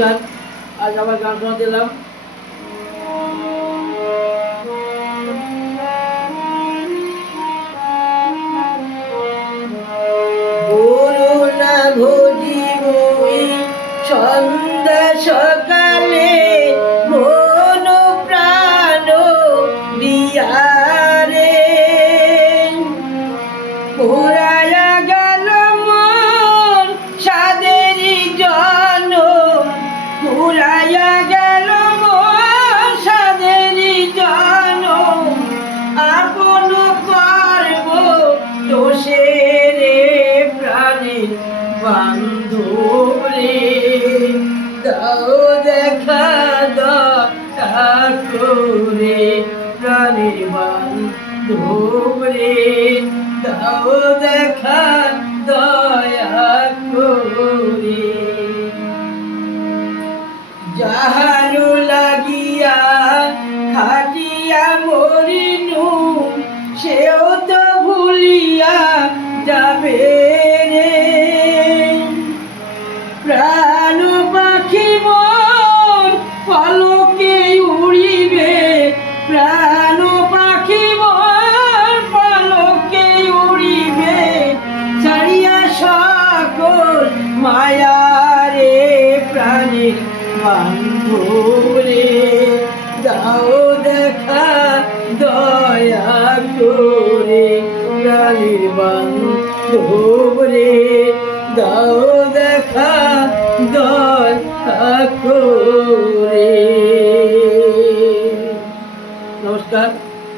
নমস্কার। আজ আবার গান শোনাতে এলাম। করুণা ভজিবই সন্ধ্যা সকালে মন প্রাণ দিয়ারে পুরায়া গেল মন সাদেরি জন পুরায়া গেল মন সাদেরি জন আপন করব দোষে রে প্রাণের বান্ধব রে দাও দেখা দয়া করে প্রাণের বান্ধব রে দাও দেখা দয়া করে যাহারু লাগিয়া খাটিয়া মরিনু সেও তো ভুলিয়া যাবে রে প্রাণ পাখি মোর পলকে উড়িবে প্রাণ পাখি মোর পলকে উড়িবে ছাড়িয়া সকল মায়া রে প্রাণের বান্ধব রে দাও দেখা দয়া করে প্রাণের বান্ধব রে দাও দেখা দয়া করে।